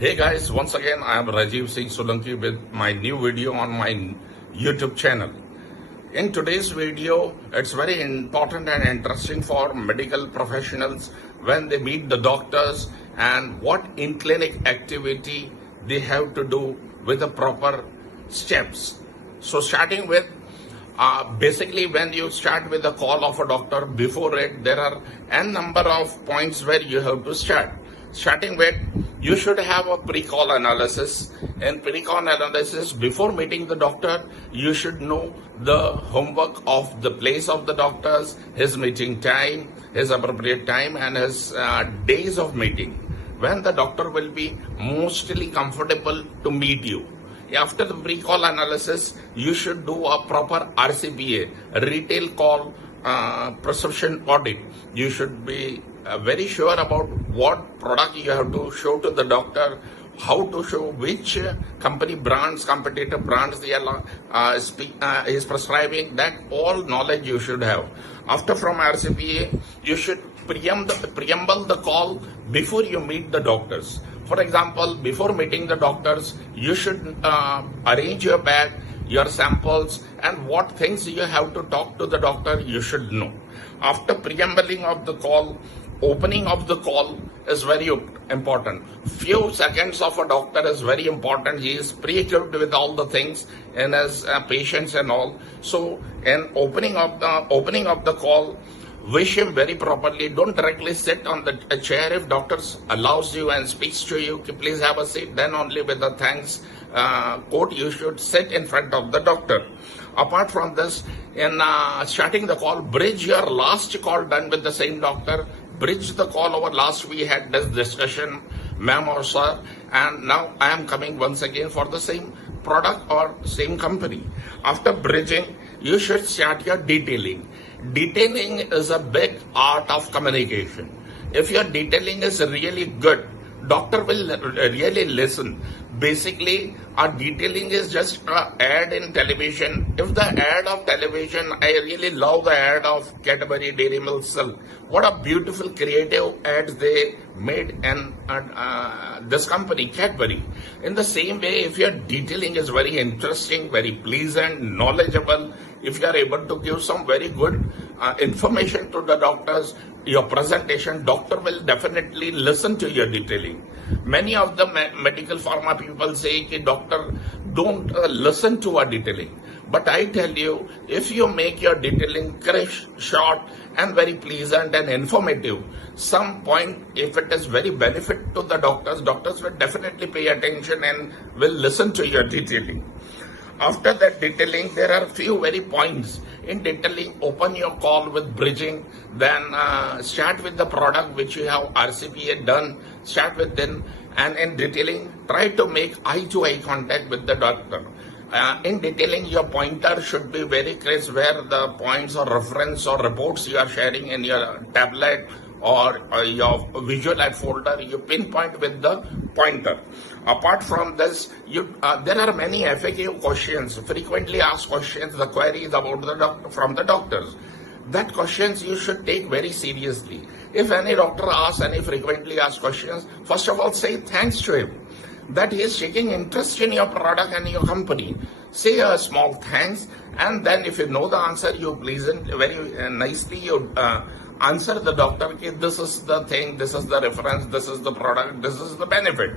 Hey guys, once again I am Rajiv Singh Solanki with my new video on my YouTube channel. In today's video, it's very important and interesting for medical professionals when they meet the doctors and what in-clinic activity they have to do with the proper steps. So starting with basically, when you start with the call of a doctor, before it, there are n number of points where you have to start. Starting with, you should have a pre-call analysis. In pre-call analysis, before meeting the doctor, you should know the homework of the place of the doctors, his meeting time, his appropriate time, and his days of meeting, when the doctor will be mostly comfortable to meet you. After the pre-call analysis, you should do a proper RCPA, retail call prescription audit. You should be very sure about what product you have to show to the doctor, how to show which company brands, competitor brands they are is prescribing. That all knowledge you should have. After from RCPA, you should preamble the call before you meet the doctors. For example, before meeting the doctors, you should arrange your bag, your samples, and what things you have to talk to the doctor you should know. After preambling of the call, opening of the call is very important. Few seconds of a doctor is very important. He is pre-equipped with all the things in his patients and all. So in opening of the call, wish him very properly. Don't directly sit on the chair. If doctor allows you and speaks to you, please have a seat. Then only with the thanks quote, you should sit in front of the doctor. Apart from this, in starting the call, bridge your last call done with the same doctor. Bridge the call over last we had this discussion, ma'am or sir, and now I am coming once again for the same product or same company. After bridging, you should start your detailing. Detailing is a big art of communication. If your detailing is really good, doctor will really listen. Basically, our detailing is just an ad in television. If the ad of television, I really love the ad of Cadbury Dairy Milk Silk. What a beautiful creative ads they made in this company, Cadbury. In the same way, if your detailing is very interesting, very pleasant, knowledgeable, if you are able to give some very good information to the doctors, your presentation, doctor will definitely listen to your detailing. Many of the medical pharma people say, doctor, don't listen to our detailing. But I tell you, if you make your detailing crisp, short, and very pleasant and informative, some point, if it is very benefit to the doctors will definitely pay attention and will listen to your detailing. After that detailing, there are few very points. In detailing, open your call with bridging, then start with the product which you have RCPA done, start with them, and in detailing, try to make eye-to-eye contact with the doctor. In detailing, your pointer should be very crisp, where the points or reference or reports you are sharing in your tablet or your visual aid folder, you pinpoint with the pointer. Apart from this, there are many FAQ questions, frequently asked questions, the queries about the doctor from the doctors. That questions you should take very seriously. If any doctor asks any frequently asked questions, first of all, say thanks to him that he is taking interest in your product and your company. Say a small thanks, and then if you know the answer, you pleasant very nicely you answer the doctor, okay, this is the thing, this is the reference, this is the product, this is the benefit.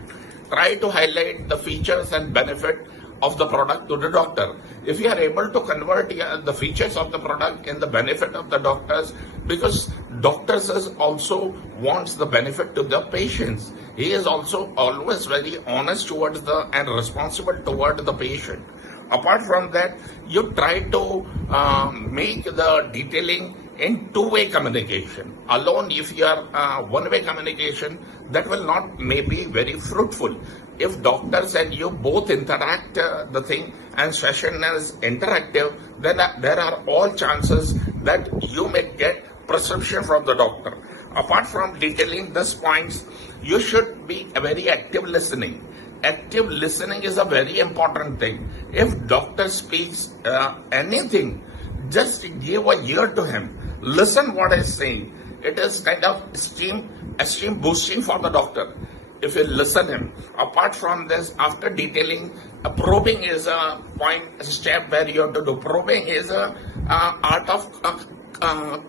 Try to highlight the features and benefit of the product to the doctor. If you are able to convert the features of the product in the benefit of the doctors, because doctors also wants the benefit to the patients. He is also always very honest towards and responsible toward the patient. Apart from that, you try to make the detailing in two-way communication. Alone, if you are one-way communication, that will not maybe very fruitful. If doctors and you both interact the thing and session is interactive, then there are all chances that you may get prescription from the doctor. Apart from detailing these points, you should be a very active listening. Active listening is a very important thing. If doctor speaks anything, just give a ear to him. Listen what he's saying. It is kind of esteem boosting for the doctor. if you listen him. Apart from this, after detailing, probing is a point, step where you have to do. Probing is a art of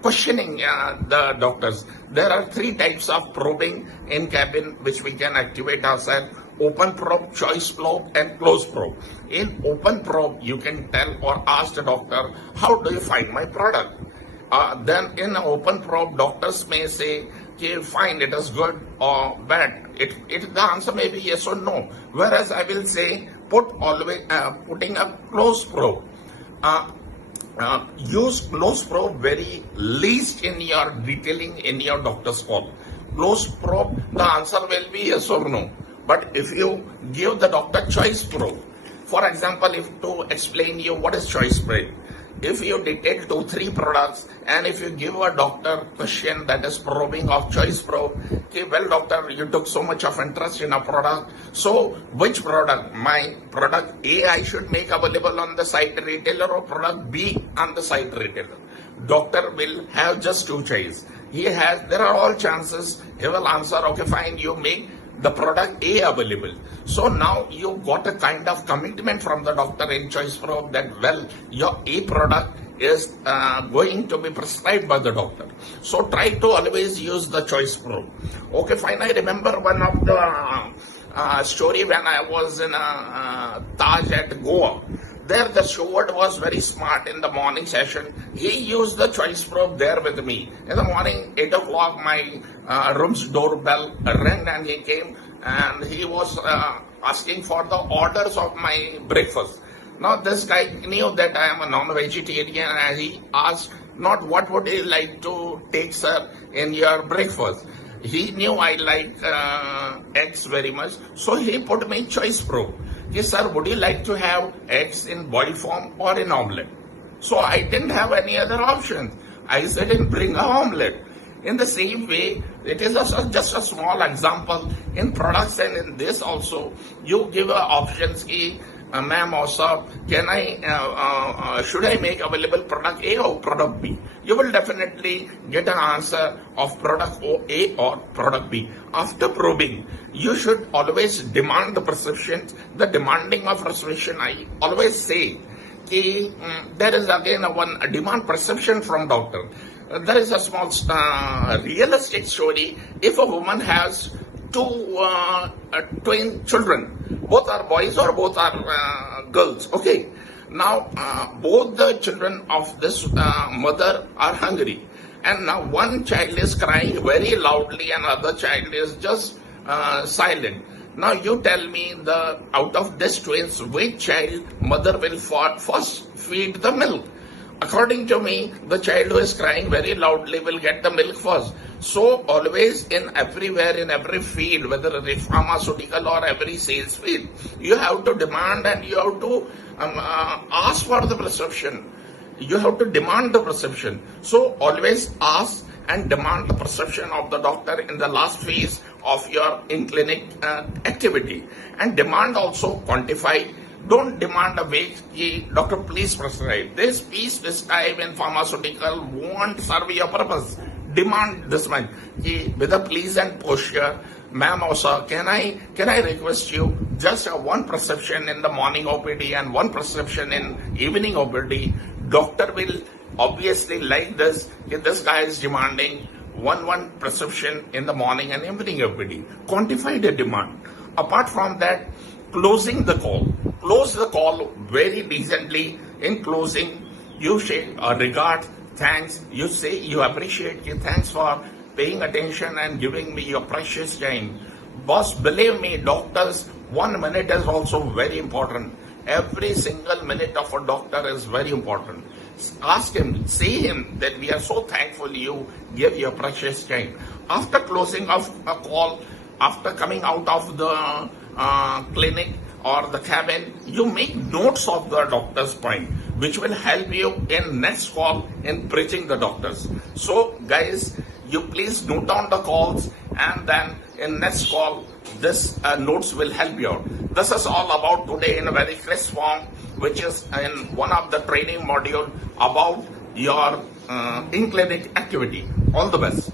questioning the doctors. There are 3 types of probing in cabin which we can activate ourselves: open probe, choice probe, and close probe. In open probe, you can tell or ask the doctor, how do you find my product? Then in an open probe, doctors may say, okay, fine, it is good or bad. The answer may be yes or no. Whereas I will say, putting a close probe. Use close probe very least in your detailing in your doctor's call. Close probe, the answer will be yes or no. But if you give the doctor choice probe, for example, if to explain you what is choice probe, if you detail 2-3 products and if you give a doctor question that is probing of choice probe, okay, well doctor, you took so much of interest in a product, so which product? My product A I should make available on the site retailer or product B on the site retailer. Doctor will have just 2 choices. There are all chances he will answer, okay fine, you make the product A available. So now you got a kind of commitment from the doctor in choice probe that, well, your A product is going to be prescribed by the doctor. So try to always use the choice probe. Okay, fine. I remember one of the story when I was in a Taj at Goa. There the steward was very smart in the morning session. He used the choice probe there with me. In the morning, 8 o'clock, my room's doorbell rang and he came and he was asking for the orders of my breakfast. Now this guy knew that I am a non-vegetarian and he asked not what would you like to take, sir, in your breakfast. He knew I like eggs very much, so he put me choice probe. Yes, sir, would you like to have eggs in boiled form or in omelette? So I didn't have any other option. I said, bring an omelette. In the same way, it is just a small example in products and in this also. You give options, ma'am or sir, should I make available product A or product B? You will definitely get an answer of product A or product B. After probing, you should always demand the prescription. The demanding of prescription, I always say, there is again a demand prescription from doctor. There is a small realistic story. If a woman has 2 twin children, both are boys or both are girls, okay. Now, both the children of this mother are hungry. And now one child is crying very loudly and other child is just silent. Now you tell me out of these twins, which child mother will first feed the milk? According to me, the child who is crying very loudly will get the milk first. So always everywhere in every field, whether it is pharmaceutical or every sales field, you have to demand and you have to ask for the prescription. You have to demand the prescription. So always ask and demand the prescription of the doctor in the last phase of your in-clinic activity. And demand also quantify. Don't demand a way, doctor, please prescribe. This piece prescribed in pharmaceutical won't serve your purpose. Demand this much. With a pleasant posture, ma'am or sir, can I request you just one prescription in the morning OPD and one prescription in evening OPD? Doctor will obviously like this. If this guy is demanding one prescription in the morning and evening OPD. Quantify the demand. Apart from that, closing the call. Close the call very decently. In closing, you say regard, thanks. You say you appreciate, thanks for paying attention and giving me your precious time. Boss, believe me, doctors, 1 minute is also very important. Every single minute of a doctor is very important. Ask him, say him that we are so thankful you give your precious time. After closing of a call, after coming out of the clinic or the cabin, you make notes of the doctor's point, which will help you in next call in preaching the doctors. So guys, you please note down the calls and then in next call, this notes will help you out. This is all about today in a very crisp form, which is in one of the training module about your in-clinic activity. All the best.